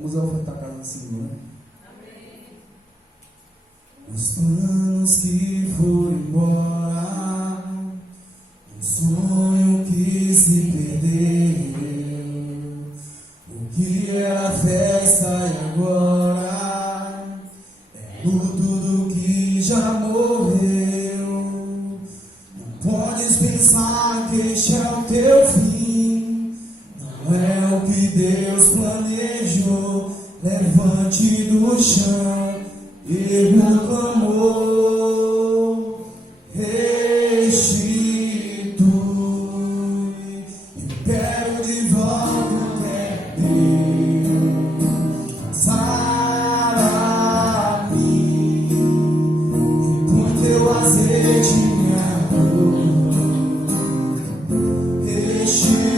Vamos ofertar a casa do Senhor, né? Os planos que foram embora, um sonho que se perdeu, o que era festa e agora é luto do que já morreu. Não podes pensar que este é o teu fim, não é o que Deus planejou. Levante do chão, erga o clamor, restitui. Eu quero de volta o que é teu, sara mim, e põe teu azeite em minha dor, restitui.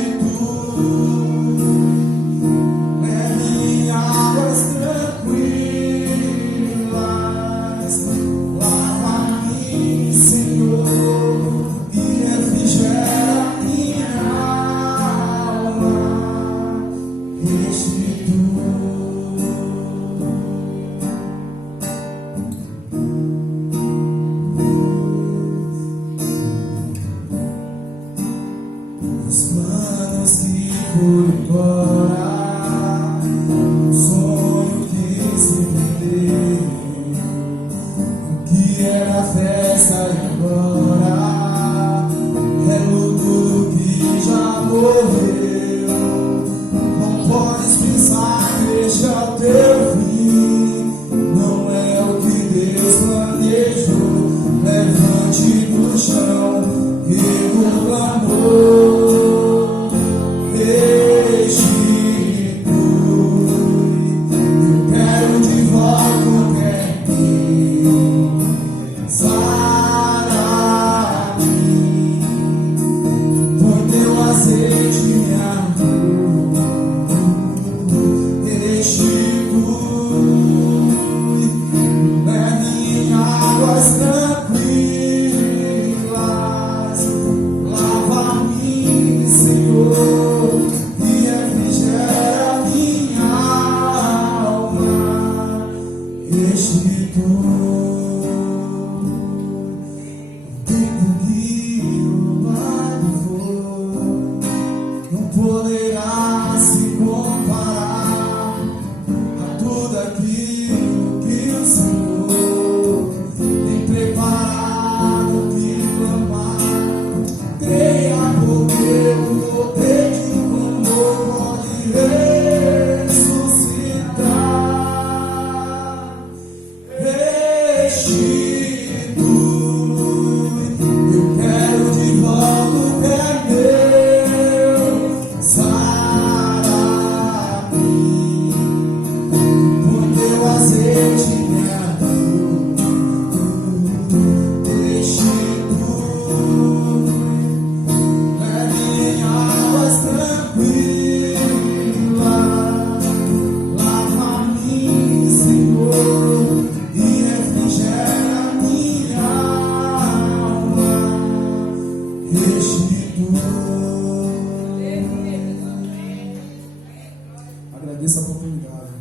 Agradeço a oportunidade.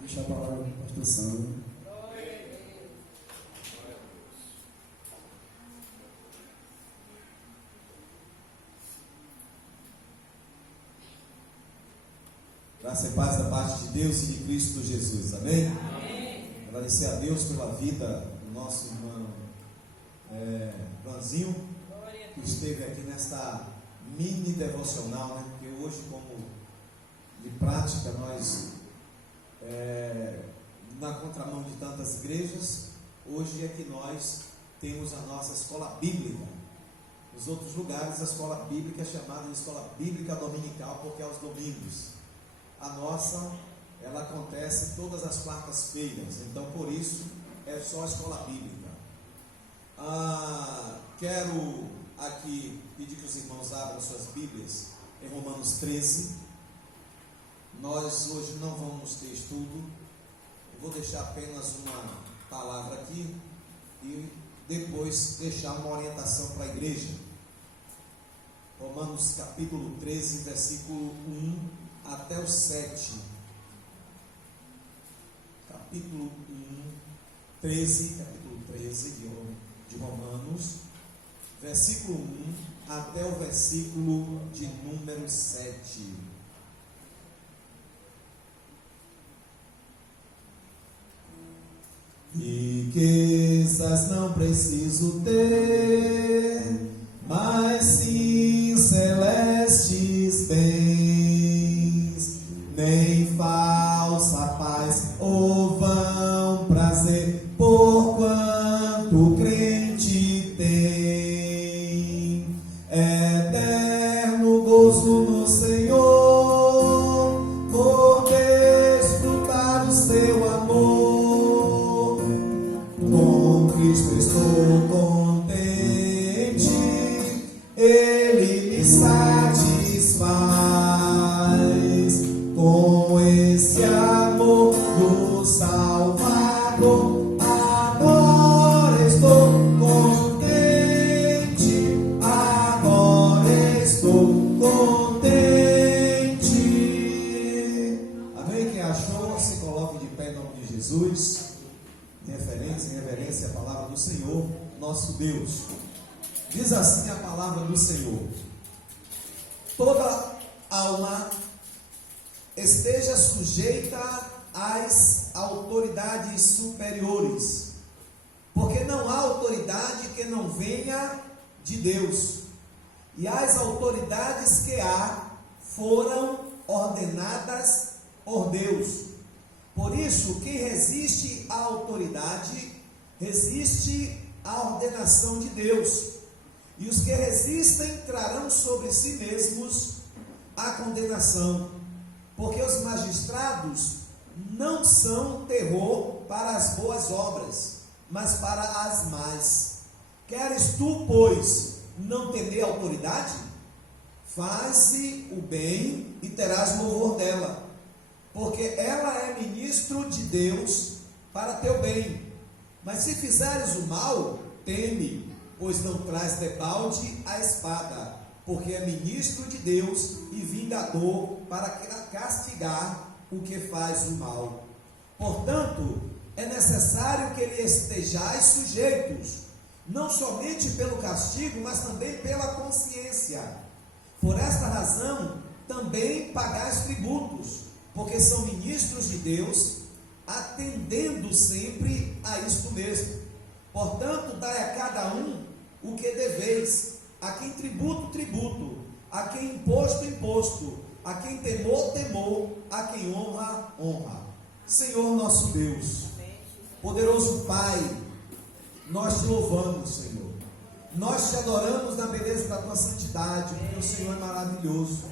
Deixar a palavra para a pastor Sandro. Graça e paz da parte de Deus e de Cristo Jesus. Amém? Amém. Agradecer a Deus pela vida do nosso irmão Franzinho, que esteve aqui nesta mini devocional, né? Porque hoje, como de prática, nós, na contramão de tantas igrejas, hoje é que nós temos a nossa escola bíblica. Nos outros lugares, a escola bíblica é chamada de escola bíblica dominical, porque é aos domingos. A nossa, ela acontece todas as quartas-feiras, então por isso é só a escola bíblica. Quero aqui pedir que os irmãos abram suas Bíblias em Romanos 13. Nós hoje não vamos ter estudo, eu vou deixar apenas uma palavra aqui e depois deixar uma orientação para a igreja. Romanos capítulo 13, versículo 1 até o 7. Capítulo 13 de Romanos, versículo 1 até o versículo de número 7. Riquezas não preciso ter, mas sim celestes bens, nem falsa paz ou vão prazer, porquanto crente tem eterno gozo no Senhor, por desfrutar do seu amor. Com Cristo estou contente, Ele me satisfaz. Com esse amor do Salvador, agora estou contente, agora estou contente. Amém? Quem achou, se coloque de pé em nome de Jesus. Em reverência à palavra do Senhor, nosso Deus. Diz assim a palavra do Senhor: toda alma esteja sujeita às autoridades superiores, porque não há autoridade que não venha de Deus, e as autoridades que há foram ordenadas por Deus. Por isso, quem resiste à autoridade, resiste à ordenação de Deus. E os que resistem trarão sobre si mesmos a condenação. Porque os magistrados não são terror para as boas obras, mas para as más. Queres tu, pois, não temer autoridade? Faze o bem e terás louvor dela, porque ela é ministro de Deus para teu bem. Mas se fizeres o mal, teme, pois não traz debalde a espada, porque é ministro de Deus e vingador para castigar o que faz o mal. Portanto, é necessário que lhe estejais sujeitos, não somente pelo castigo, mas também pela consciência. Por esta razão, também pagais tributos, porque são ministros de Deus, atendendo sempre a isto mesmo. Portanto, dai a cada um o que deveis, a quem tributo, tributo, a quem imposto, imposto, a quem temor, temor, a quem honra, honra. Senhor nosso Deus, poderoso Pai, nós te louvamos, Senhor. Nós te adoramos na beleza da tua santidade, porque o Senhor é maravilhoso.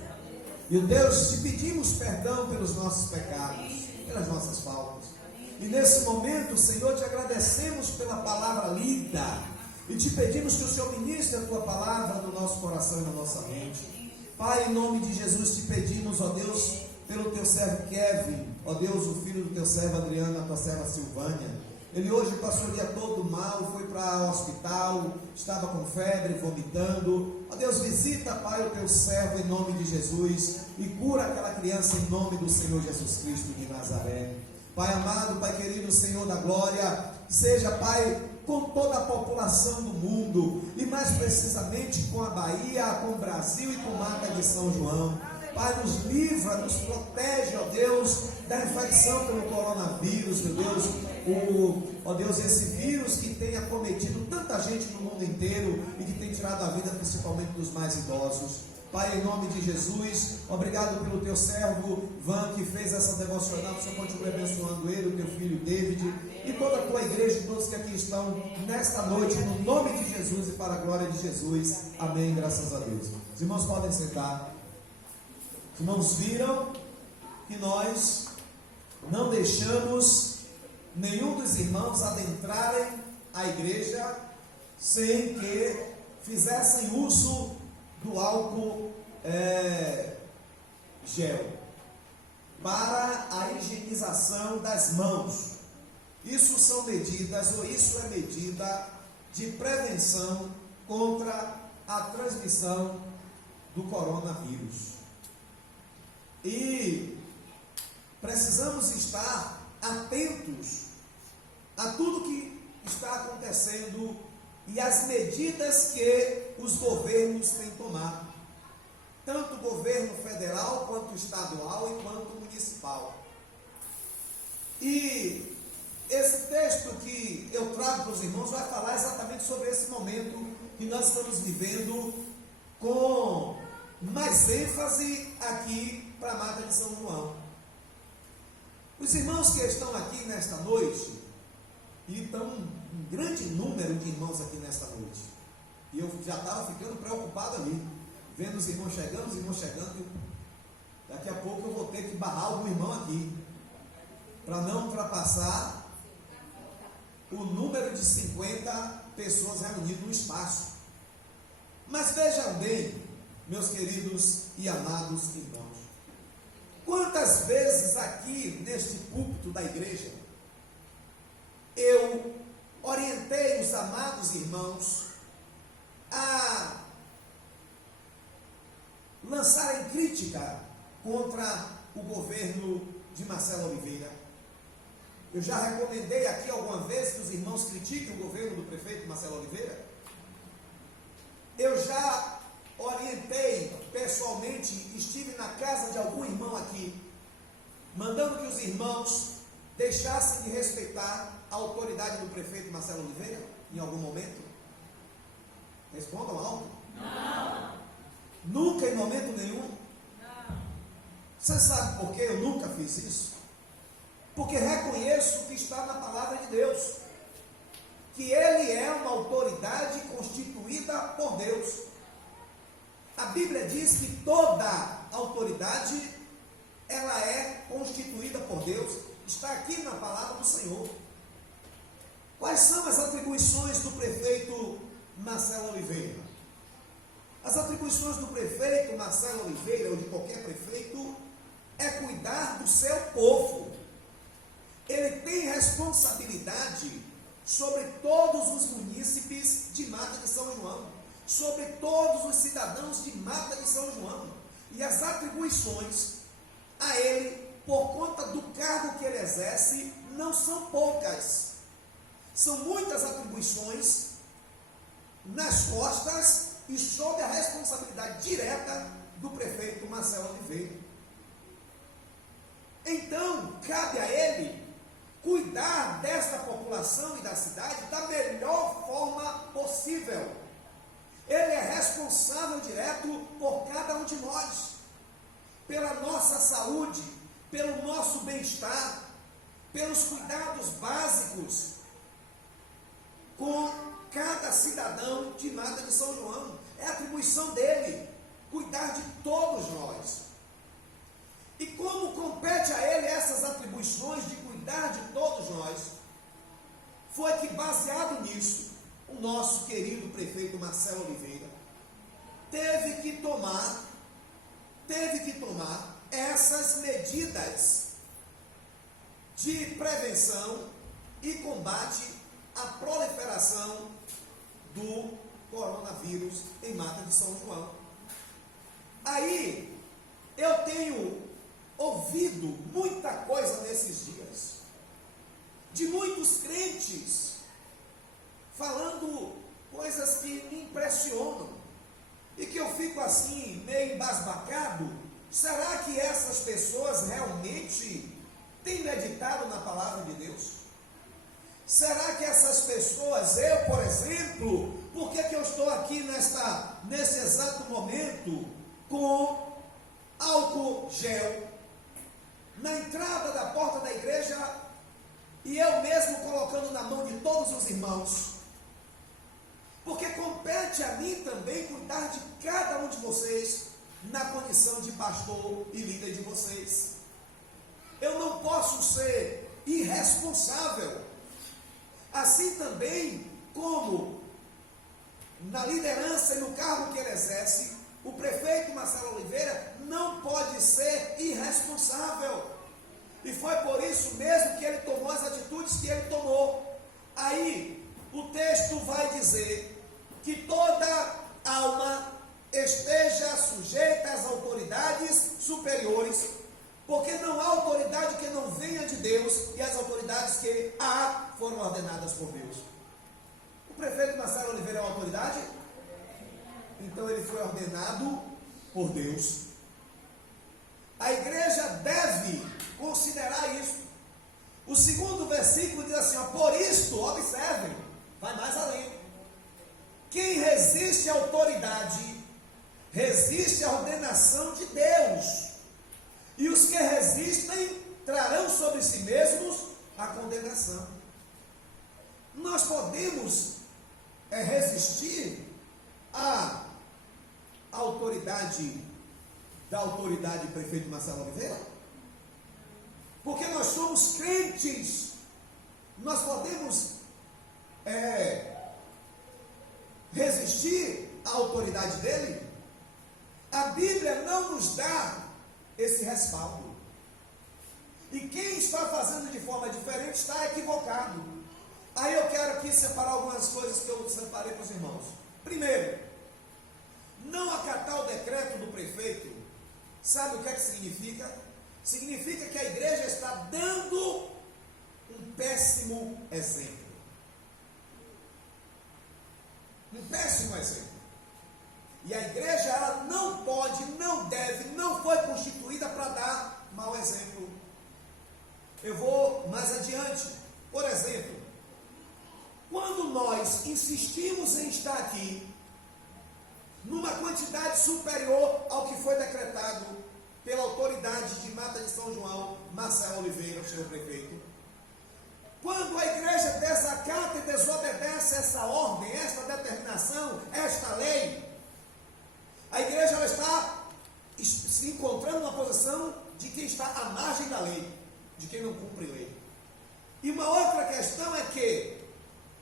E, Deus, te pedimos perdão pelos nossos pecados, pelas nossas faltas. E nesse momento, Senhor, te agradecemos pela palavra lida. E te pedimos que o Senhor ministre a tua palavra no nosso coração e na nossa mente. Pai, em nome de Jesus, te pedimos, ó Deus, pelo teu servo Kevin, ó Deus, o filho do teu servo Adriano, a tua serva Silvânia. Ele hoje passou o dia todo mal, foi para o hospital, estava com febre, vomitando. Ó Deus, visita, Pai, o teu servo em nome de Jesus e cura aquela criança em nome do Senhor Jesus Cristo de Nazaré. Pai amado, Pai querido, Senhor da glória, seja, Pai, com toda a população do mundo e mais precisamente com a Bahia, com o Brasil e com a marca de São João. Pai, nos livra, nos protege, ó Deus, da infecção pelo coronavírus, meu Deus, ó Deus, esse vírus que tem acometido tanta gente no mundo inteiro e que tem tirado a vida principalmente dos mais idosos. Pai, em nome de Jesus, obrigado pelo teu servo Van, que fez essa devocional. Que o Senhor continue abençoando ele, o teu filho David e toda a tua igreja e todos que aqui estão nesta noite, no nome de Jesus e para a glória de Jesus. Amém, graças a Deus. Os irmãos podem sentar. Os irmãos viram que nós não deixamos nenhum dos irmãos adentrarem a igreja sem que fizessem uso do álcool gel para a higienização das mãos. Isso são medidas, ou isso é medida de prevenção contra a transmissão do coronavírus. E precisamos estar atentos a tudo que está acontecendo e as medidas que os governos têm tomado, tanto o governo federal, quanto estadual e quanto municipal. E esse texto que eu trago para os irmãos vai falar exatamente sobre esse momento que nós estamos vivendo, com mais ênfase aqui para a Mata de São João. Os irmãos que estão aqui nesta noite, e estão um grande número de irmãos aqui nesta noite, e eu já estava ficando preocupado ali, vendo os irmãos chegando, daqui a pouco eu vou ter que barrar algum irmão aqui, para não ultrapassar o número de 50 pessoas reunidas no espaço. Mas vejam bem, meus queridos e amados irmãos, quantas vezes aqui neste púlpito da igreja eu orientei os amados irmãos a lançarem crítica contra o governo de Marcelo Oliveira. Eu já recomendei aqui alguma vez que os irmãos critiquem o governo do prefeito Marcelo Oliveira. Eu já orientei pessoalmente, estive na casa de algum irmão aqui, mandando que os irmãos deixassem de respeitar a autoridade do prefeito Marcelo Oliveira em algum momento. Respondam algo. Não. Nunca, em momento nenhum? Não. Você sabe por que eu nunca fiz isso? Porque reconheço que está na palavra de Deus, que ele é uma autoridade constituída por Deus. A Bíblia diz que toda autoridade, ela é constituída por Deus, está aqui na palavra do Senhor. Quais são as atribuições do prefeito Marcelo Oliveira? As atribuições do prefeito Marcelo Oliveira, ou de qualquer prefeito, é cuidar do seu povo. Ele tem responsabilidade sobre todos os munícipes de Mata de São João, sobre todos os cidadãos de Mata de São João, e as atribuições a ele, por conta do cargo que ele exerce, não são poucas, são muitas atribuições nas costas e sob a responsabilidade direta do prefeito Marcelo Oliveira. Então, cabe a ele cuidar desta população e da cidade da melhor forma possível. Ele é responsável direto por cada um de nós, pela nossa saúde, pelo nosso bem-estar, pelos cuidados básicos com cada cidadão de Mata de São João. É atribuição dele cuidar de todos nós. E como compete a ele essas atribuições de cuidar de todos nós, foi que, baseado nisso, o nosso querido prefeito Marcelo Oliveira teve que tomar essas medidas de prevenção e combate à proliferação do coronavírus em Mata de São João. Aí, eu tenho ouvido muita coisa nesses dias, de muitos crentes, falando coisas que me impressionam, e que eu fico assim, meio embasbacado. Será que essas pessoas realmente têm meditado na palavra de Deus? Será que essas pessoas, eu, por exemplo, por que eu estou aqui nesse exato momento com álcool gel na entrada da porta da igreja, e eu mesmo colocando na mão de todos os irmãos? Porque compete a mim também cuidar de cada um de vocês na condição de pastor e líder de vocês. Eu não posso ser irresponsável. Assim também como na liderança e no cargo que ele exerce, o prefeito Marcelo Oliveira não pode ser irresponsável. E foi por isso mesmo que ele tomou as atitudes que ele tomou. Aí, o texto vai dizer que toda alma esteja sujeita às autoridades superiores, porque não há autoridade que não venha de Deus, e as autoridades que há foram ordenadas por Deus. O prefeito Marcelo Oliveira é uma autoridade? Então ele foi ordenado por Deus. A igreja deve considerar isso. O segundo versículo diz assim, ó, por isto, observem, vai mais além. Quem resiste à autoridade, resiste à ordenação de Deus. E os que resistem trarão sobre si mesmos a condenação. Nós podemos resistir à autoridade prefeito Marcelo Oliveira? Porque nós somos crentes. Nós podemos resistir à autoridade dele? A Bíblia não nos dá esse respaldo. E quem está fazendo de forma diferente está equivocado. Aí eu quero aqui separar algumas coisas que eu separei para os irmãos. Primeiro, não acatar o decreto do prefeito, sabe o que é que significa? Significa que a igreja está dando um péssimo exemplo. Um péssimo exemplo. E a igreja, ela não pode, não deve, não foi constituída para dar mau exemplo. Eu vou mais adiante. Por exemplo, quando nós insistimos em estar aqui, numa quantidade superior ao que foi decretado pela autoridade de Mata de São João, Marcelo Oliveira, o senhor prefeito, quando a igreja desacata e desobedece essa ordem, esta determinação, esta lei, a igreja ela está se encontrando numa posição de quem está à margem da lei, de quem não cumpre lei. E uma outra questão é que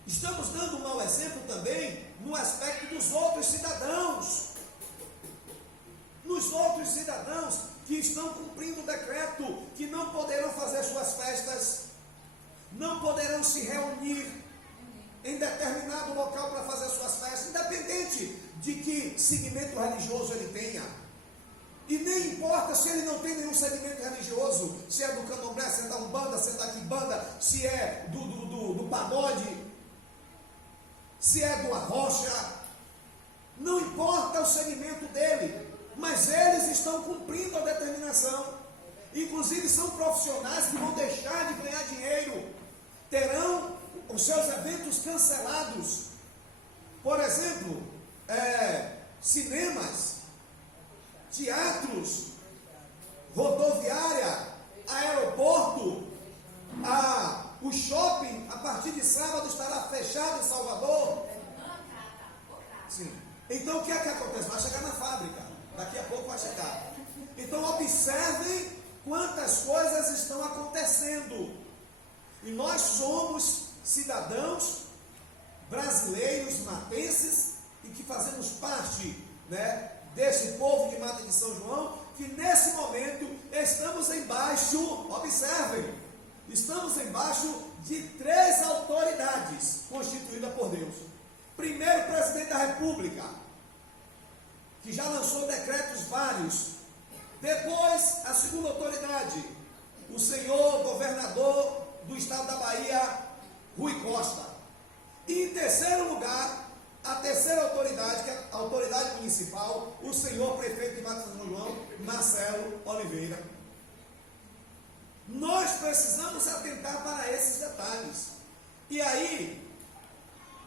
estamos dando um mau exemplo também no aspecto dos outros cidadãos. Nos outros cidadãos que estão cumprindo o decreto, que não poderão fazer suas festas, não poderão se reunir em determinado local para fazer suas festas, independente de que segmento religioso ele tenha. E nem importa se ele não tem nenhum segmento religioso, se é do candomblé, se é da umbanda, se é da quimbanda, se é do pagode, se é do arrocha, não importa o segmento dele, mas eles estão cumprindo a determinação. Inclusive são profissionais que vão deixar de ganhar dinheiro, terão os seus eventos cancelados. Por exemplo, cinemas, teatros, rodoviária, aeroporto, o shopping, a partir de sábado estará fechado em Salvador. Sim. Então o que é que acontece? Vai chegar na fábrica, daqui a pouco vai chegar. Então observem quantas coisas estão acontecendo. E nós somos cidadãos brasileiros, matenses, e que fazemos parte, desse povo de Mata de São João, que nesse momento estamos embaixo, observem, estamos embaixo de 3 autoridades constituídas por Deus. Primeiro, o presidente da República, que já lançou decretos vários. Depois, a segunda autoridade, o senhor governador do estado da Bahia, Rui Costa. E em terceiro lugar, a terceira autoridade, que é a autoridade municipal, o senhor prefeito de Mata de São João, Marcelo Oliveira. Nós precisamos atentar para esses detalhes. E aí,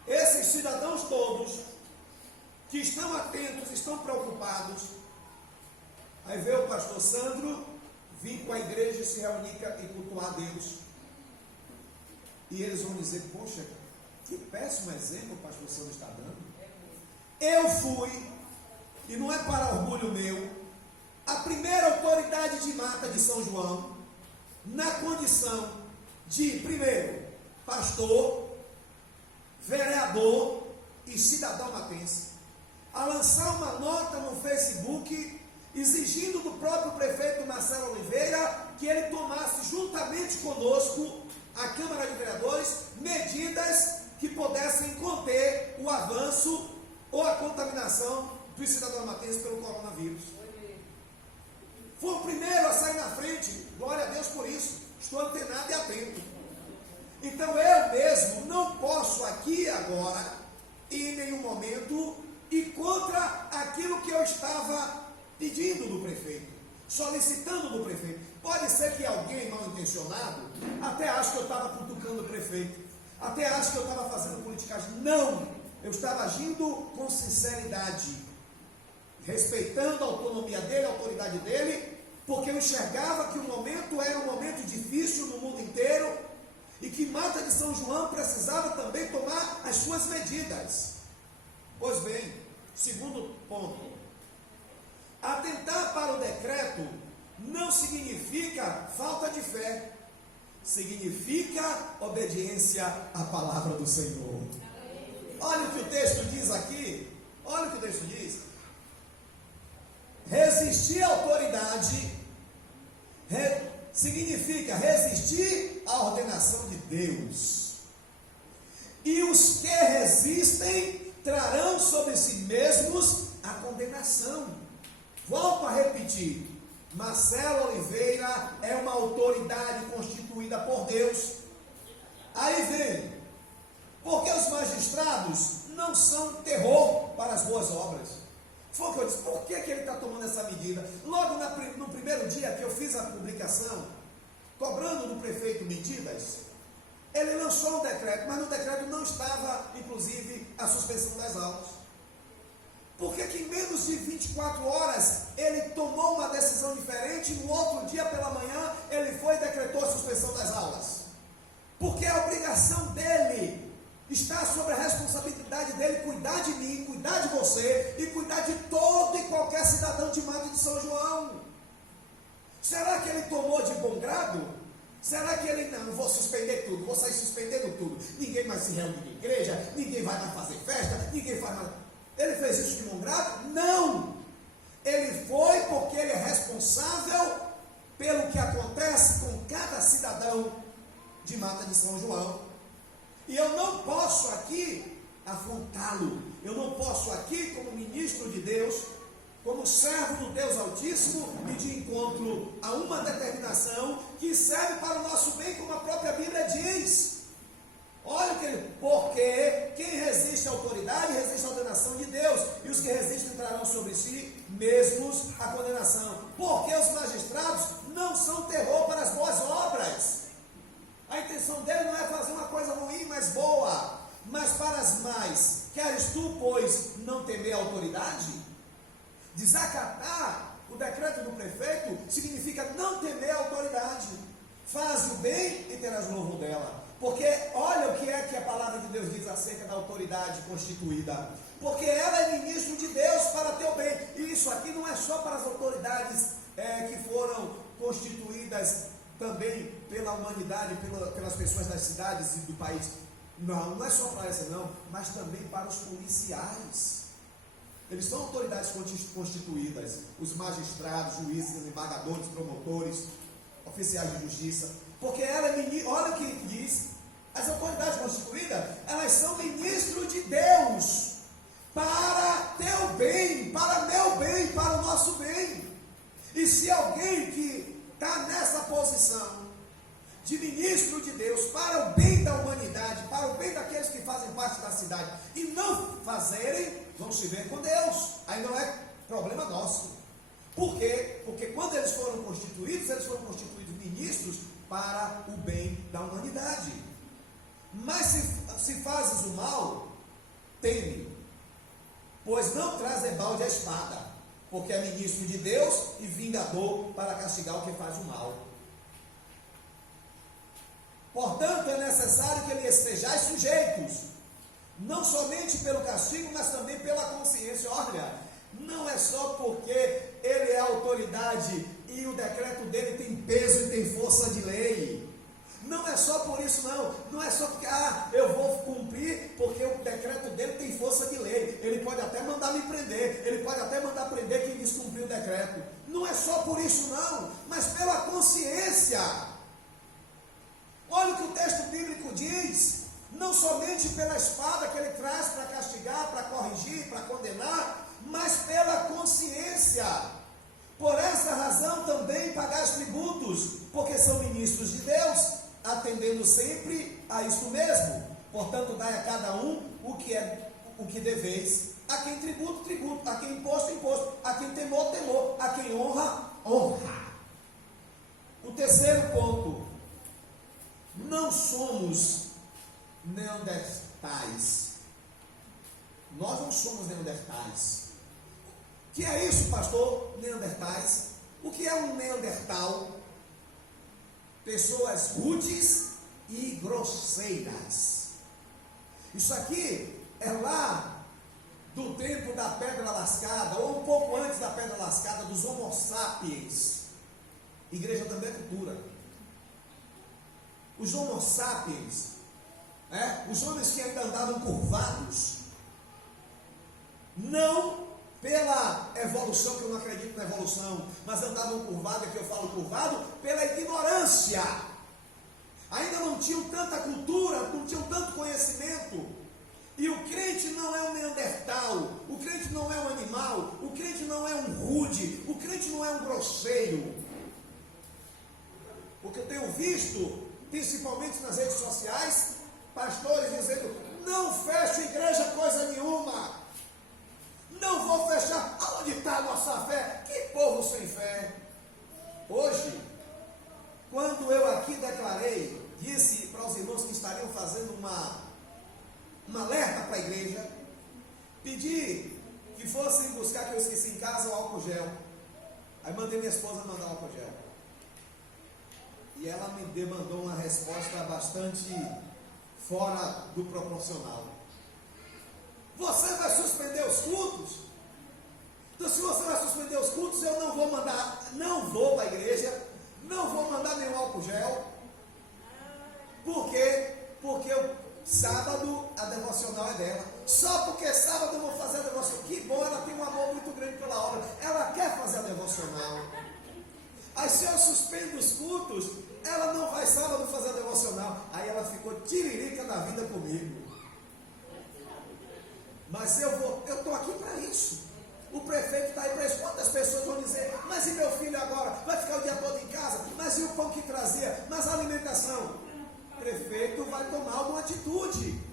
esses cidadãos todos, que estão atentos, estão preocupados, aí vê o pastor Sandro vir com a igreja e se reunir e cultuar a Deus. E eles vão dizer, poxa, que péssimo exemplo o pastor Sandro está dando. Eu fui, e não é para orgulho meu, a primeira autoridade de Mata de São João, na condição de, primeiro, pastor, vereador e cidadão matense, a lançar uma nota no Facebook exigindo do próprio prefeito Marcelo Oliveira que ele tomasse juntamente conosco, a Câmara de Vereadores, medidas que pudessem conter o avanço ou a contaminação dos cidadãos matenses pelo coronavírus. Foi o primeiro a sair na frente. Glória a Deus por isso. Estou antenado e atento. Então eu mesmo não posso aqui e agora, em nenhum momento, ir contra aquilo que eu estava pedindo do prefeito, solicitando do prefeito. Pode ser que alguém mal intencionado até ache que eu estava cutucando o prefeito, até ache que eu estava fazendo politicagem. Não, eu estava agindo com sinceridade, respeitando a autonomia dele, a autoridade dele, porque eu enxergava que o momento era um momento difícil no mundo inteiro e que Mata de São João precisava também tomar as suas medidas. Pois bem, segundo ponto, atentar para o decreto não significa falta de fé, significa obediência à palavra do Senhor. Olha o que o texto diz aqui, olha o que o texto diz. Resistir à autoridade significa resistir à ordenação de Deus. E os que resistem trarão sobre si mesmos a condenação. Volto a repetir, Marcelo Oliveira é uma autoridade constituída por Deus. Aí vem, porque os magistrados não são terror para as boas obras. Foi o que eu disse, por que ele está tomando essa medida? Logo no primeiro dia que eu fiz a publicação, cobrando do prefeito medidas, ele lançou um decreto, mas no decreto não estava, inclusive, a suspensão das aulas. Por que em menos de 24 horas ele tomou uma decisão diferente e no outro dia pela manhã ele foi e decretou a suspensão das aulas? Porque a obrigação dele está sobre a responsabilidade dele cuidar de mim, cuidar de você e cuidar de todo e qualquer cidadão de Mata de São João. Será que ele tomou de bom grado? Será que ele, não, vou suspender tudo, vou sair suspendendo tudo, ninguém mais se reúne na igreja, ninguém vai mais fazer festa, ninguém faz mais... Ele fez isso de bom grado? Não! Ele foi porque ele é responsável pelo que acontece com cada cidadão de Mata de São João. E eu não posso aqui afrontá-lo, eu não posso aqui, como ministro de Deus, como servo do Deus Altíssimo, ir de encontro a uma determinação que serve para o nosso bem, como a própria Bíblia diz. Olha o que ele, porque quem resiste à autoridade resiste à ordenação de Deus, e os que resistem trarão sobre si mesmos a condenação, porque os magistrados não são terror para as boas obras. A intenção dele não é fazer uma coisa ruim, mas boa, mas para as mais. Queres tu, pois, não temer a autoridade? Desacatar o decreto do prefeito significa não temer a autoridade. Faz o bem e terás louvor dela. Porque olha o que é que a palavra de Deus diz acerca da autoridade constituída. Porque ela é ministro de Deus para teu bem. E isso aqui não é só para as autoridades que foram constituídas também pela humanidade, pelas pessoas das cidades e do país. Não, não é só para essa não, mas também para os policiais. Eles são autoridades constituídas, os magistrados, juízes, desembargadores, promotores, oficiais de justiça, porque ela é olha o que diz, as autoridades constituídas, elas são ministros de Deus, para teu bem, para meu bem, para o nosso bem. E se alguém que está nessa posição de ministro de Deus para o bem da humanidade, para o bem daqueles que fazem parte da cidade e não fazerem, vão se ver com Deus. Aí não é problema nosso. Por quê? Porque quando eles foram constituídos ministros para o bem da humanidade. Mas se fazes o mal, teme, pois não traz balde a espada, porque é ministro de Deus e vingador para castigar o que faz o mal. Portanto, é necessário que lhe estejais sujeitos, não somente pelo castigo, mas também pela consciência. Olha, não é só porque ele é autoridade e o decreto dele tem peso e tem força de lei. Não é só por isso não, não é só porque eu vou cumprir porque o decreto dele tem força de lei. Ele pode até mandar me prender, ele pode até mandar prender quem descumpriu o decreto. Não é só por isso não, mas pela consciência. Olha o que o texto bíblico diz, não somente pela espada que ele traz para castigar, para corrigir, para condenar, mas pela consciência. Por essa razão tributos, porque são ministros de Deus, atendendo sempre a isso mesmo. Portanto, dai a cada um o que deveis. A quem tributo, tributo. A quem imposto, imposto. A quem temor, temor. A quem honra, honra. O terceiro ponto. Não somos neandertais. Nós não somos neandertais. O que é isso, pastor? Neandertais. O que é um neandertal? Pessoas rudes e grosseiras. Isso aqui é lá do tempo da Pedra Lascada, ou um pouco antes da Pedra Lascada, dos Homo sapiens. Igreja também é cultura. Os Homo sapiens, os homens que ainda andavam curvados, não pela evolução, que eu não acredito na evolução, mas andavam curvados, que eu falo curvado, pela ignorância. Ainda não tinham tanta cultura, não tinham tanto conhecimento. E o crente não é um neandertal, o crente não é um animal, o crente não é um rude, o crente não é um grosseiro. Porque eu tenho visto, principalmente nas redes sociais, pastores dizendo: não fecho igreja coisa nenhuma. Não vou fechar. Aonde está a nossa fé? Que povo sem fé. Hoje, quando eu aqui declarei, disse para os irmãos que estariam fazendo uma alerta para a igreja, pedi que fossem buscar, que eu esqueci em casa, o álcool gel. Aí mandei minha esposa mandar o álcool gel. E ela me demandou uma resposta bastante fora do proporcional. Você vai suspender os cultos? Então, se você vai suspender os cultos, eu não vou para a igreja, não vou mandar nenhum álcool gel. Por quê? Porque sábado a devocional é dela. Só porque sábado eu vou fazer a devocional. Que bom, ela tem um amor muito grande pela obra. Ela quer fazer a devocional. Aí, se eu suspendo os cultos, ela não vai sábado fazer a devocional. Aí ela ficou tiririca da vida comigo. Mas eu estou aqui para isso. O prefeito está aí para isso. Quantas pessoas vão dizer: mas e meu filho agora? Vai ficar o dia todo em casa? Mas e o pão que trazia? Mas a alimentação? O prefeito vai tomar alguma atitude.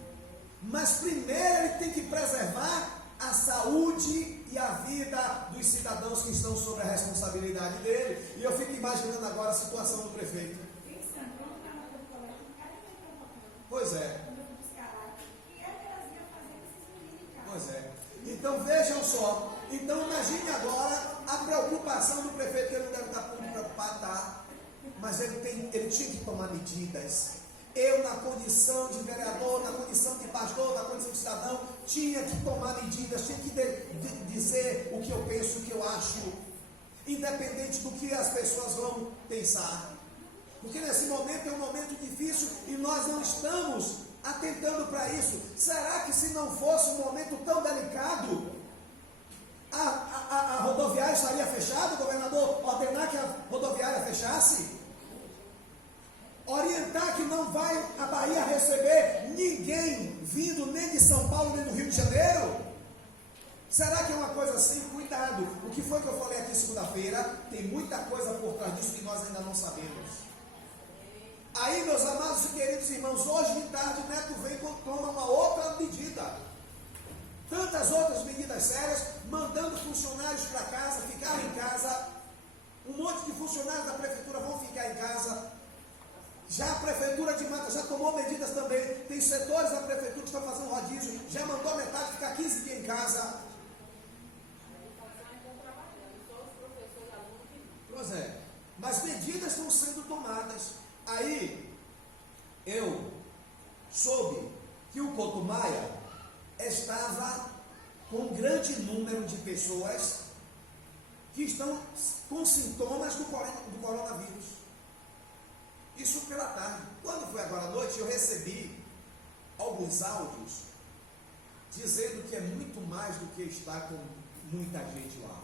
Mas primeiro ele tem que preservar a saúde e a vida dos cidadãos que estão sob a responsabilidade dele. E eu fico imaginando agora a situação do prefeito. Pois é. Pois é. Então vejam só. Então imagine agora a preocupação do prefeito, que ele não deve estar muito preocupado, tá? Mas ele tinha que tomar medidas. Eu, na condição de vereador, na condição de pastor, na condição de cidadão, tinha que tomar medidas, tinha que dizer o que eu penso, o que eu acho, independente do que as pessoas vão pensar. Porque nesse momento é um momento difícil e nós não estamos atentando para isso. Será que se não fosse um momento tão delicado, a rodoviária estaria fechada? O governador ordenar que a rodoviária fechasse? Orientar que não vai a Bahia receber ninguém vindo nem de São Paulo nem do Rio de Janeiro? Será que é uma coisa assim? Cuidado. O que foi que eu falei aqui segunda-feira? Tem muita coisa por trás disso que nós ainda não sabemos. Aí, meus amados e queridos irmãos, hoje de tarde Neto vem e toma uma outra medida. Tantas outras medidas sérias, mandando funcionários para casa, ficar em casa. Um monte de funcionários da prefeitura vão ficar em casa. Já a prefeitura de Mata já tomou medidas também. Tem setores da prefeitura que estão fazendo rodízio, já mandou metade ficar 15 dias em casa. Pois é, mas medidas estão sendo tomadas. Aí, eu soube que o Couto Maia estava com um grande número de pessoas que estão com sintomas do coronavírus. Isso pela tarde. Quando foi agora à noite, eu recebi alguns áudios dizendo que é muito mais do que estar com muita gente lá.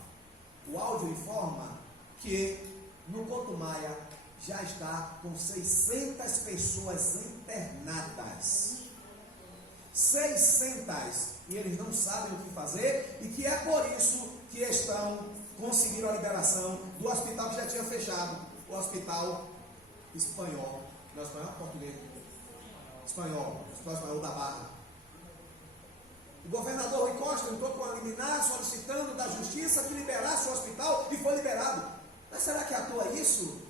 O áudio informa que no Couto Maia já está com 600 pessoas internadas. 600. E eles não sabem o que fazer, e que é por isso que conseguiram a liberação do hospital que já tinha fechado. o hospital espanhol. Não é espanhol? Português? Espanhol. Hospital Espanhol da Barra. O governador Rui Costa entrou com a liminar solicitando da justiça que liberasse o hospital e foi liberado. Mas será que é à toa isso?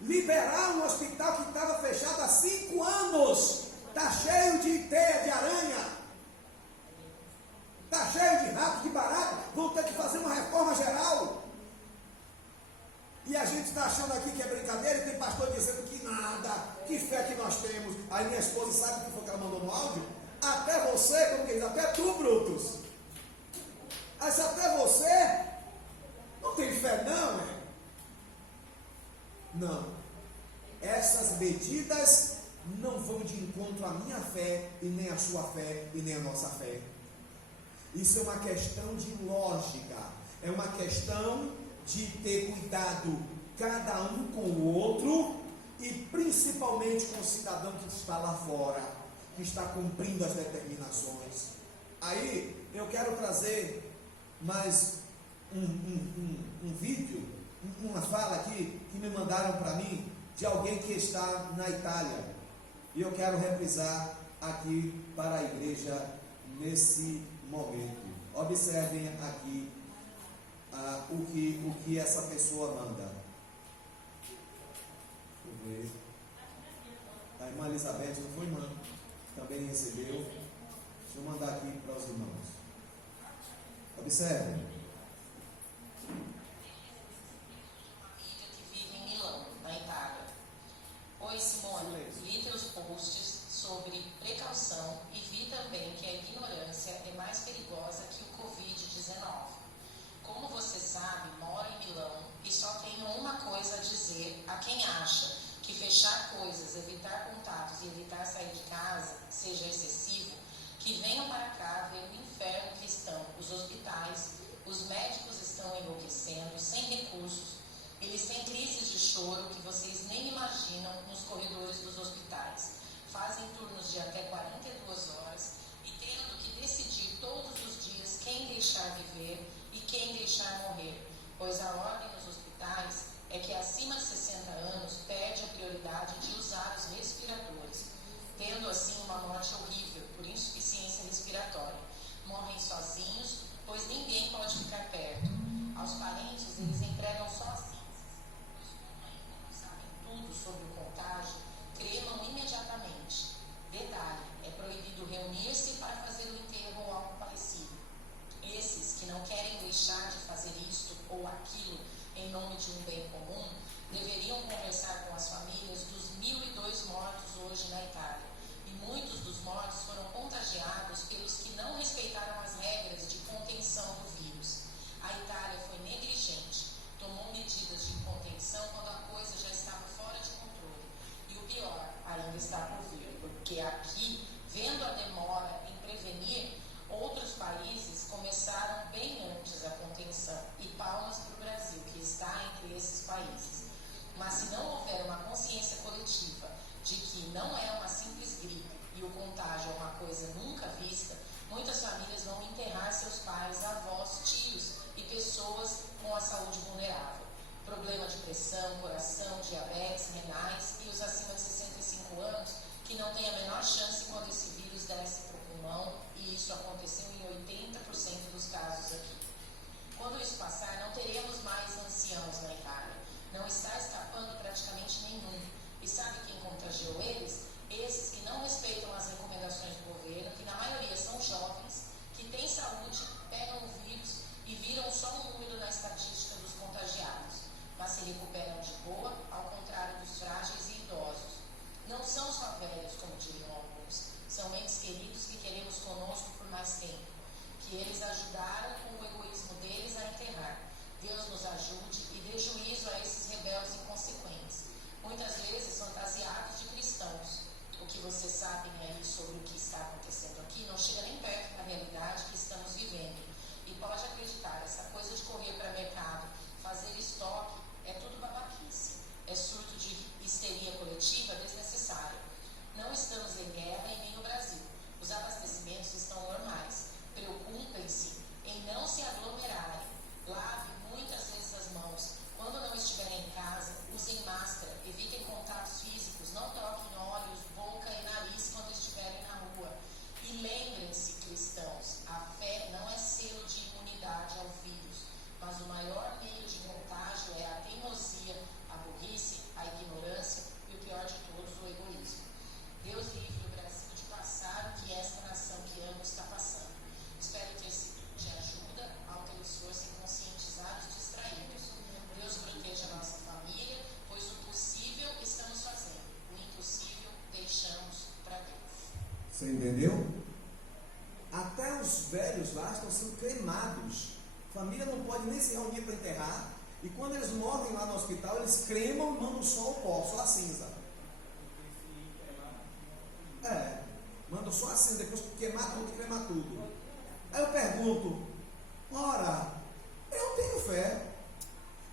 Liberar um hospital que estava fechado há 5 anos, está cheio de teia de aranha, está cheio de rato, de barata, vão ter que fazer uma reforma geral. E a gente está achando aqui que é brincadeira, e tem pastor dizendo que nada, que fé que nós temos. Aí minha esposa sabe o que foi que ela mandou no áudio? Até você, como que diz, até tu, Brutus. Mas até você não tem fé não, né? Não. Essas medidas não vão de encontro à minha fé, e nem à sua fé, e nem à nossa fé. Isso é uma questão de lógica. É uma questão de ter cuidado cada um com o outro, e principalmente com o cidadão que está lá fora, que está cumprindo as determinações. Aí eu quero trazer mais um vídeo, uma fala aqui que me mandaram para mim de alguém que está na Itália, e eu quero reprisar aqui para a igreja nesse momento. Observem aqui o que essa pessoa manda. Deixa eu ver. A irmã Elizabeth, não foi, irmã? Também recebeu. Deixa eu mandar aqui para os irmãos. Observem. Oi, Simone, li teus posts sobre precaução e vi também que a ignorância é mais perigosa que o Covid-19. Como você sabe, moro em Milão e só tenho uma coisa a dizer a quem acha que fechar coisas, evitar contatos e evitar sair de casa seja excessivo, que venham para cá ver o inferno que estão os hospitais, os médicos estão enlouquecendo, sem recursos. Eles têm crises de choro que vocês nem imaginam nos corredores dos hospitais. Fazem turnos de até 42 horas e tendo que decidir todos os dias quem deixar viver e quem deixar morrer, pois a ordem nos hospitais é que acima de 60 anos perde a prioridade de usar os respiradores, tendo assim uma morte horrível por insuficiência respiratória. Morrem sozinhos, pois ninguém pode ficar perto. Aos parentes eles entregam sozinhos. Tudo sobre o contágio, cremam imediatamente. Detalhe, é proibido reunir-se para fazer o enterro ou algo parecido. Esses que não querem deixar de fazer isto ou aquilo em nome de um bem comum, deveriam conversar com as famílias dos 1.002 mortos hoje na Itália. E muitos dos mortos foram contagiados pelos que não respeitaram as regras de contenção do vírus. A Itália foi negligente, tomou medidas de contenção quando a coisa já estava fora de controle. E o pior ainda está por vir, porque aqui, vendo a demora em prevenir, outros países começaram bem antes a contenção. E palmas para o Brasil, que está entre esses países. Mas se não houver uma consciência coletiva de que não é uma simples gripe e o contágio é uma coisa nunca vista, muitas famílias vão enterrar seus pais, avós, tios e pessoas com a saúde vulnerável. Problema de pressão, coração, diabetes, renais e os acima de 65 anos que não têm a menor chance quando esse vírus desce para o pulmão, e isso aconteceu em 80% dos casos aqui. Quando isso passar, não teremos mais anciãos na Itália. Não está escapando praticamente nenhum. E sabe quem contagiou eles? Esses que não respeitam as recomendações do governo, que na maioria são jovens, que têm saúde, pegam o vírus e viram só um número na estatística dos contagiados, mas se recuperam de boa, ao contrário dos frágeis e idosos. Não são só velhos, como diriam alguns, são entes queridos que queremos conosco por mais tempo, que eles ajudaram com o egoísmo deles a enterrar. Deus nos ajude e dê juízo a esses rebeldes inconsequentes, muitas vezes fantasiados de cristãos. O que vocês sabem aí sobre o que está acontecendo aqui não chega nem perto da realidade que estamos vivendo. Entendeu? Até os velhos lá estão sendo cremados. A família não pode nem se reunir para enterrar. E quando eles morrem lá no hospital, eles cremam e mandam só o pó, só a cinza. Mandam só a cinza, depois que queimar tudo, crema tudo. Aí eu pergunto, ora, eu tenho fé.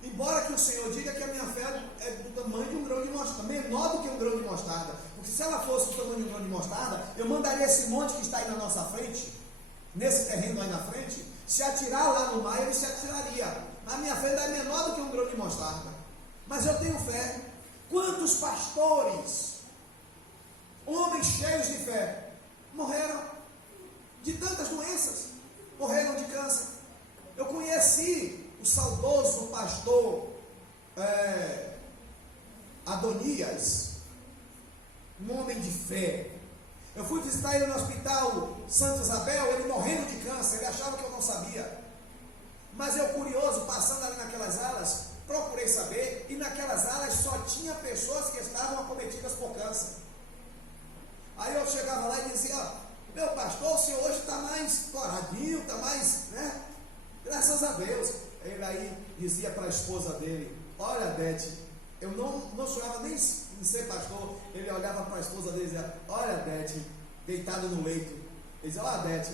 Embora que o Senhor diga que a minha fé é do tamanho de um grão de mostarda, menor do que um grão de mostarda. Porque se ela fosse do tamanho de um grão de mostarda, eu mandaria esse monte que está aí na nossa frente, nesse terreno aí na frente, se atirar lá no mar, ele se atiraria. A minha fé ainda é menor do que um grão de mostarda. Mas eu tenho fé. Quantos pastores, homens cheios de fé, morreram de tantas doenças, morreram de câncer. Eu conheci o saudoso pastor Adonias, um homem de fé. Eu fui visitar ele no hospital Santa Isabel, ele morrendo de câncer, ele achava que eu não sabia. Mas eu, curioso, passando ali naquelas alas, procurei saber, e naquelas alas só tinha pessoas que estavam acometidas por câncer. Aí eu chegava lá e dizia, meu pastor, o senhor hoje está mais coradinho, está mais, né? Graças a Deus. Ele aí dizia para a esposa dele, olha, Dete, eu não chorava nem em ser pastor. Ele olhava para a esposa dele e dizia, olha, Dete, deitado no leito. Ele dizia, olha, Dete,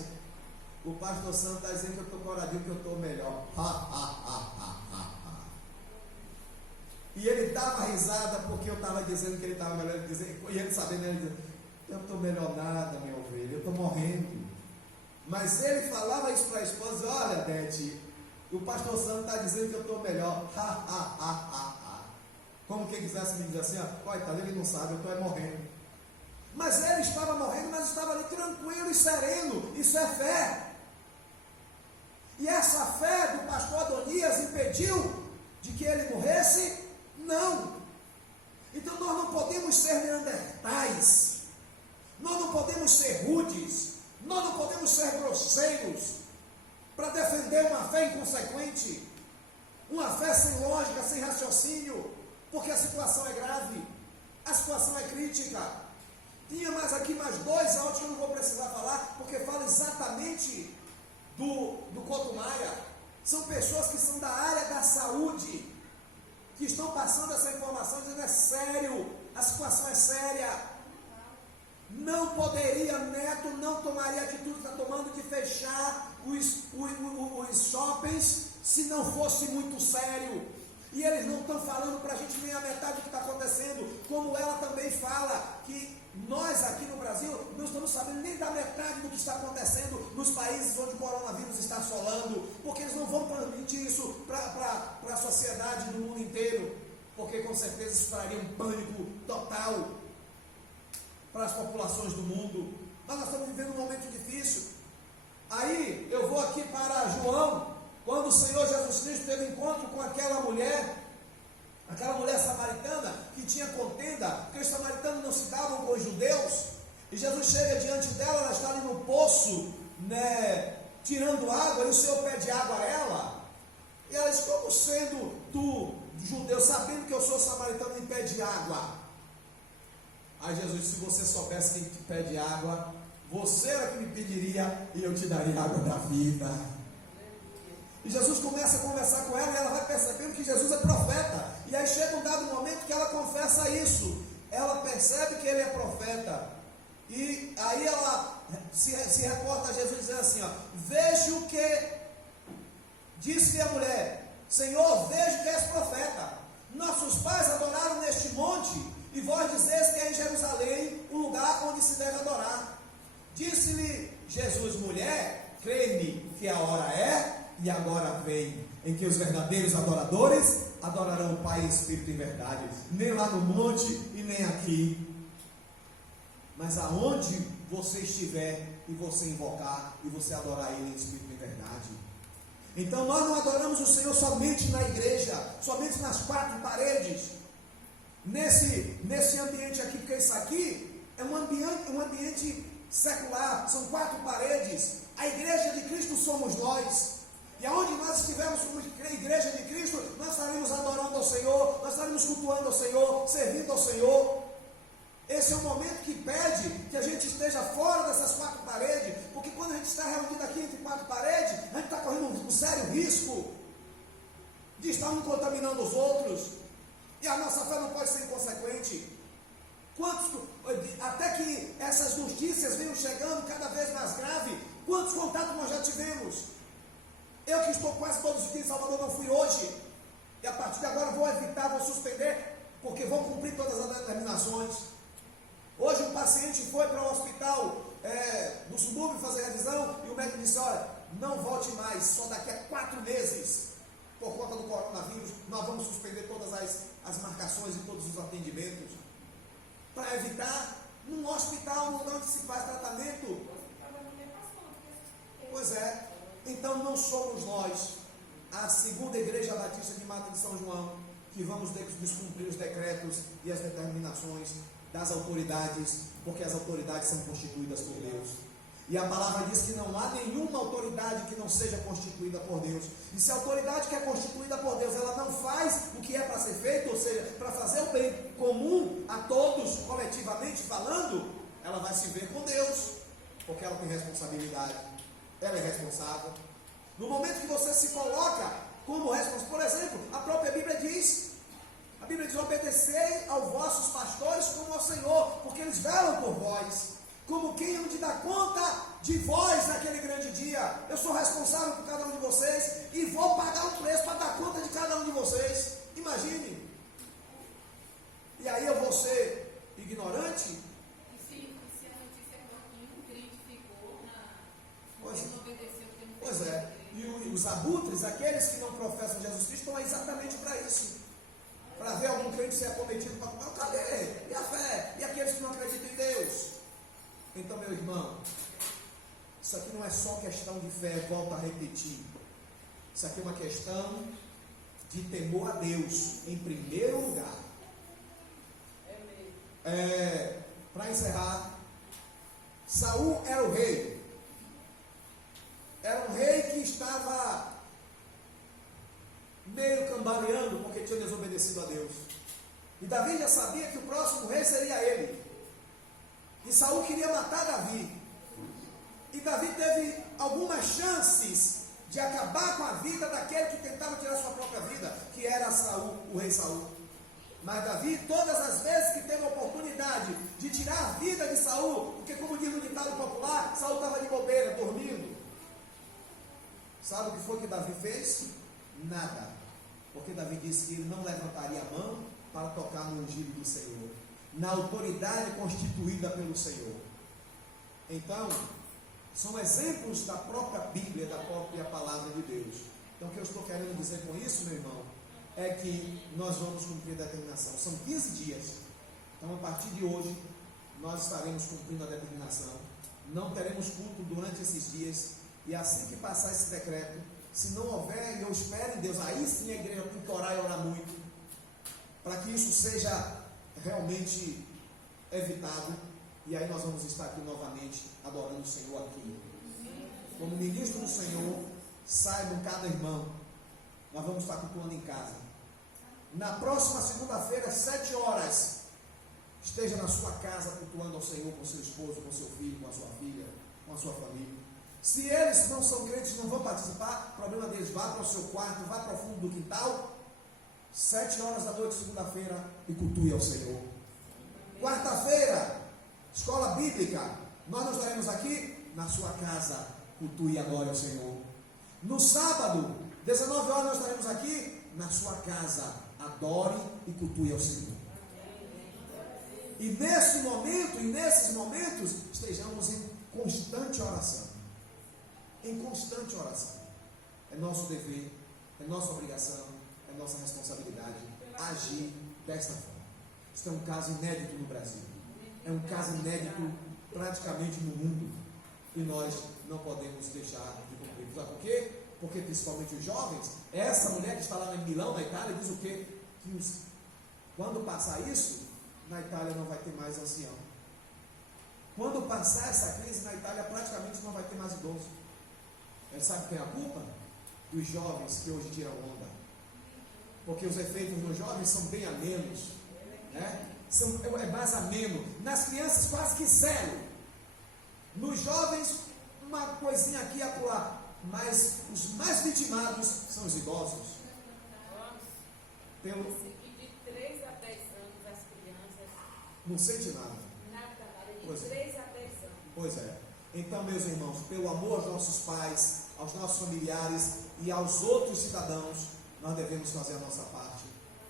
o pastor Santo está dizendo que eu estou coradinho, que eu estou melhor. E ele dava risada porque eu estava dizendo que ele estava melhor. E ele sabendo, ele dizia, eu não estou melhor nada, minha ovelha, eu estou morrendo. Mas ele falava isso para a esposa, olha, Dete, o pastor Santo está dizendo que eu estou melhor. Como quem quisesse me dizer assim, coitado, ele não sabe, eu estou morrendo. Mas ele estava morrendo, mas estava ali tranquilo e sereno. Isso é fé. E essa fé do pastor Adonias impediu de que ele morresse? Não. Então nós não podemos ser neandertais. Nós não podemos ser rudes. Nós não podemos ser grosseiros para defender uma fé inconsequente, uma fé sem lógica, sem raciocínio, porque a situação é grave, a situação é crítica. Tinha aqui mais dois áudios que eu não vou precisar falar, porque fala exatamente do Cotumaia. São pessoas que são da área da saúde, que estão passando essa informação, dizendo, é sério, a situação é séria. Não poderia, Neto não tomaria a atitude que está tomando de fechar os shoppings se não fosse muito sério. E eles não estão falando para a gente nem a metade do que está acontecendo, como ela também fala, que nós aqui no Brasil não estamos sabendo nem da metade do que está acontecendo nos países onde o coronavírus está assolando, porque eles não vão transmitir isso para a sociedade do mundo inteiro, porque com certeza isso traria um pânico total para as populações do mundo. Mas nós estamos vivendo um momento difícil. Aí eu vou aqui para João, quando o Senhor Jesus Cristo teve encontro com aquela mulher samaritana, que tinha contenda, porque os samaritanos não se davam com os judeus, e Jesus chega diante dela, ela está ali no poço, né, tirando água, e o Senhor pede água a ela, e ela diz, como sendo tu, judeu, sabendo que eu sou samaritano, me pede água? Aí Jesus disse, se você soubesse quem te pede água, você era que me pediria, e eu te daria água da vida. E Jesus começa a conversar com ela, e ela vai percebendo que Jesus é profeta. E aí chega um dado momento que ela confessa isso. Ela percebe que ele é profeta. E aí ela se reporta a Jesus dizendo assim, vejo que, disse a mulher, Senhor, vejo que és profeta. Nossos pais adoraram neste monte, e vós dizeis que é em Jerusalém o lugar onde se deve adorar. Disse-lhe Jesus, mulher, crê-me que a hora é, e agora vem, em que os verdadeiros adoradores adorarão o Pai em espírito e verdade, nem lá no monte e nem aqui, mas aonde você estiver e você invocar e você adorar Ele em espírito e verdade. Então nós não adoramos o Senhor somente na igreja, somente nas quatro paredes, nesse ambiente aqui, porque isso aqui é um ambiente secular, são quatro paredes. A igreja de Cristo somos nós. E aonde nós estivermos como igreja de Cristo, nós estaremos adorando ao Senhor, nós estaremos cultuando ao Senhor, servindo ao Senhor. Esse é um momento que pede que a gente esteja fora dessas quatro paredes, porque quando a gente está reunido aqui entre quatro paredes, a gente está correndo um sério risco de estar um contaminando os outros, e a nossa fé não pode ser inconsequente. Até que essas notícias venham chegando cada vez mais grave, quantos contatos nós já tivemos? Eu que estou quase todos os dias em Salvador, não fui hoje, e a partir de agora vou evitar, vou suspender, porque vou cumprir todas as determinações. Hoje um paciente foi para o hospital do subúrbio fazer revisão, e o médico disse: olha, não volte mais, só daqui a 4 meses, por conta do coronavírus, nós vamos suspender todas as marcações e todos os atendimentos, para evitar, num hospital, no lugar onde se faz tratamento. Pois é, então não somos nós, a segunda Igreja Batista de Mata de São João, que vamos descumprir os decretos e as determinações das autoridades, porque as autoridades são constituídas por Deus. E a palavra diz que não há nenhuma autoridade que não seja constituída por Deus. E se a autoridade que é constituída por Deus, ela não faz o que é para ser feito, ou seja, para fazer o bem comum a todos, coletivamente falando, ela vai se ver com Deus, porque ela tem responsabilidade, ela é responsável. No momento que você se coloca como responsável, por exemplo, a própria Bíblia diz, obedecei aos vossos pastores como ao Senhor, porque eles velam por vós, como quem hão de dar conta de vós naquele grande dia. Eu sou responsável por cada um de vocês, e vou pagar um preço para dar conta de cada um de vocês. Imagine. E aí eu vou ser ignorante? E se a notícia é boa que um crente ficou Pois é. não obedeceu o que não Pois é. E os abutres, aqueles que não professam Jesus Cristo, estão exatamente para isso. Para ver algum crente ser acometido, para falar: cadê? E a fé? E aqueles que não acreditam em Deus? Então, meu irmão, isso aqui não é só questão de fé, volto a repetir. Isso aqui é uma questão de temor a Deus, em primeiro lugar. Para encerrar, Saul era o rei. Era um rei que estava meio cambaleando, porque tinha desobedecido a Deus. E Davi já sabia que o próximo rei seria ele. E Saul queria matar Davi. E Davi teve algumas chances de acabar com a vida daquele que tentava tirar sua própria vida, que era Saul, o rei Saul. Mas Davi, todas as vezes que teve a oportunidade de tirar a vida de Saul, porque, como diz no ditado popular, Saul estava de bobeira, dormindo. Sabe o que foi que Davi fez? Nada. Porque Davi disse que ele não levantaria a mão para tocar no ungido do Senhor, na autoridade constituída pelo Senhor. Então, são exemplos da própria Bíblia, da própria palavra de Deus. Então, o que eu estou querendo dizer com isso, meu irmão, é que nós vamos cumprir a determinação. São 15 dias. Então, a partir de hoje, nós estaremos cumprindo a determinação. Não teremos culto durante esses dias. E assim que passar esse decreto, se não houver, e eu espero em Deus, aí sim a igreja tem que orar e orar muito, para que isso seja realmente evitado. E aí nós vamos estar aqui novamente adorando o Senhor aqui. Como ministro do Senhor, saibam cada irmão, nós vamos estar cultuando em casa. Na próxima segunda-feira, às 7 horas, esteja na sua casa cultuando ao Senhor com seu esposo, com seu filho, com a sua filha, com a sua família. Se eles não são crentes, não vão participar, problema deles, vá para o seu quarto, vá para o fundo do quintal, 7 horas da noite, segunda-feira, e cultue ao Senhor. Quarta-feira, escola bíblica, nós nos estaremos aqui na sua casa, cultue agora ao Senhor. No sábado, 19 horas, nós estaremos aqui na sua casa, adore e cultue ao Senhor. E nesse momento, e nesses momentos, estejamos em constante oração. Em constante oração. É nosso dever, é nossa obrigação, é nossa responsabilidade agir desta forma. Isso é um caso inédito no Brasil. É um caso inédito praticamente no mundo. E nós não podemos deixar de cumprir. Sabe por quê? Porque principalmente os jovens, essa mulher que está lá em Milão, na Itália, diz o quê? Que quando passar isso, na Itália não vai ter mais ancião. Quando passar essa crise, na Itália praticamente não vai ter mais idoso. Sabe quem é a culpa? Dos jovens que hoje tiram onda. Porque os efeitos dos jovens são bem amenos, né? é mais ameno. Nas crianças, quase que zero. Nos jovens, uma coisinha aqui e acolá. Mas os mais vitimados são os idosos. Pelo... De 3 a 10 anos, as crianças. Não sente nada. De 3 a 10 anos. Pois é. Então, meus irmãos, pelo amor aos nossos pais, aos nossos familiares e aos outros cidadãos, nós devemos fazer a nossa parte.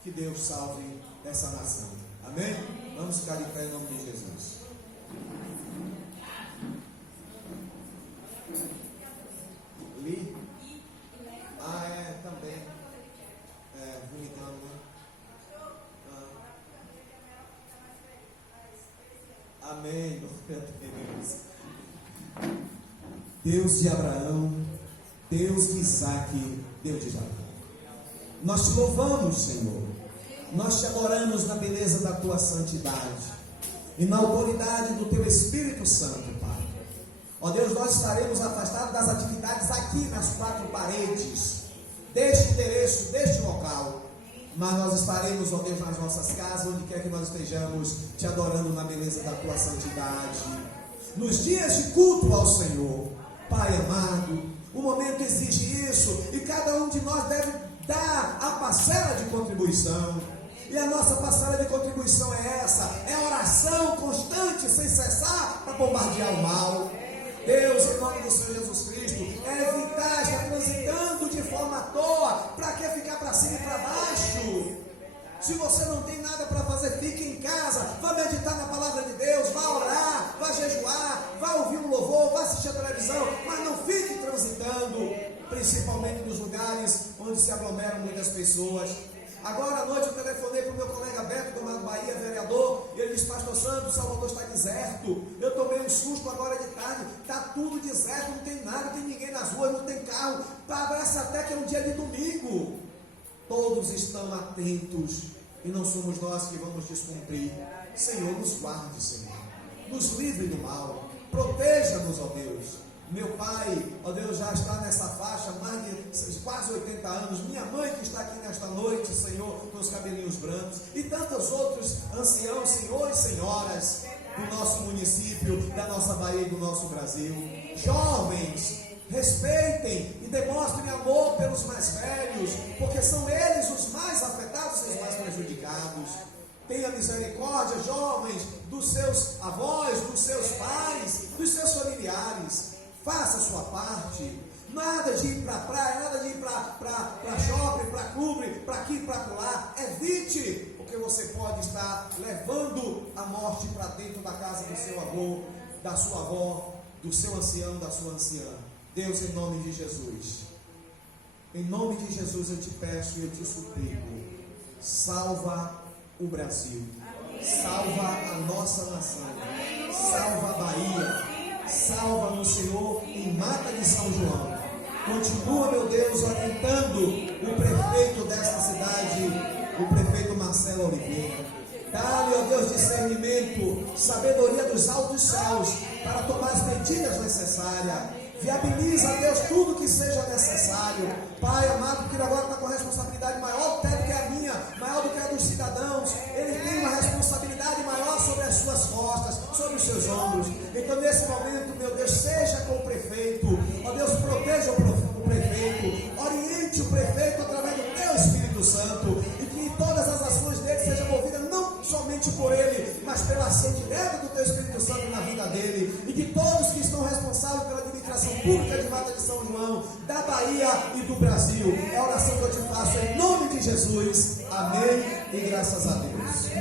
Que Deus salve essa nação. Amém? Vamos ficar de pé em nome de Jesus. Li? Ah, é, também. Vomitando, né? Amém. Deus de Abraão, Deus de Isaac, Deus de Jacó. Nós te louvamos, Senhor. Nós te adoramos na beleza da tua santidade e na autoridade do teu Espírito Santo, Pai. Ó Deus, nós estaremos afastados das atividades aqui nas 4 paredes deste endereço, deste local. Mas nós estaremos, ó Deus, nas nossas casas, onde quer que nós estejamos, te adorando na beleza da tua santidade. Nos dias de culto ao Senhor, Pai amado, o momento exige isso, e cada um de nós deve dar a parcela de contribuição. E a nossa parcela de contribuição é essa: é oração constante, sem cessar, para bombardear o mal. Deus, em nome do Senhor Jesus Cristo, é evitar estar transitando de forma à toa. Para que ficar para cima e para baixo? Se você não tem nada para fazer, fique em casa, vá meditar na palavra de Deus, vá orar, vá jejuar, vá ouvir um louvor, vá assistir a televisão, mas não fique transitando, principalmente nos lugares onde se aglomeram muitas pessoas. Agora à noite eu telefonei para o meu colega Beto, do Mato Bahia, vereador, e ele disse: pastor Santos, Salvador está deserto. Eu tomei um susto agora de tarde, está tudo deserto, não tem nada, não tem ninguém nas ruas, não tem carro, parece até que é um dia de domingo. Todos estão atentos, e não somos nós que vamos descumprir. Senhor, nos guarde, Senhor, nos livre do mal, proteja-nos, ó Deus. Meu pai, ó Deus, já está nessa faixa, mais de quase 80 anos. Minha mãe que está aqui nesta noite, Senhor, com os cabelinhos brancos. E tantos outros anciãos, senhores e senhoras do nosso município, da nossa Bahia e do nosso Brasil. Jovens, respeitem e demonstrem amor pelos mais velhos, porque são eles os mais afetados e os mais prejudicados. Tenha misericórdia, jovens, dos seus avós, dos seus pais, dos seus familiares. Faça a sua parte. Nada de ir para a praia, nada de ir para shopping, para clube, para aqui, para lá. Evite, porque você pode estar levando a morte para dentro da casa do seu avô, da sua avó, do seu ancião, da sua anciã. Deus, em nome de Jesus, em nome de Jesus eu te peço e eu te suplico, salva o Brasil, salva a nossa nação, salva a Bahia, salva-nos, Senhor, em Mata de São João. Continua, meu Deus, orientando o prefeito desta cidade, o prefeito Marcelo Oliveira. Dá-lhe, ó Deus, discernimento, sabedoria dos altos céus, para tomar as medidas necessárias. Viabiliza, Deus, tudo que seja necessário. Pai amado, que agora está com responsabilidade maior até do que a minha, maior do que a dos cidadãos. Ele tem uma responsabilidade maior sobre as suas costas, sobre os seus ombros. Então, nesse momento, meu Deus, seja com o prefeito. Ó Deus, proteja o prefeito. Oriente o prefeito através do teu Espírito Santo. E que todas as ações dele sejam movidas não somente por ele, mas pela ação direta do teu Espírito Santo na vida dele. E que todos que estão responsáveis pela administração pública de Mata de São João, da Bahia e do Brasil, é a oração que eu te faço em nome de Jesus. Amém e graças a Deus.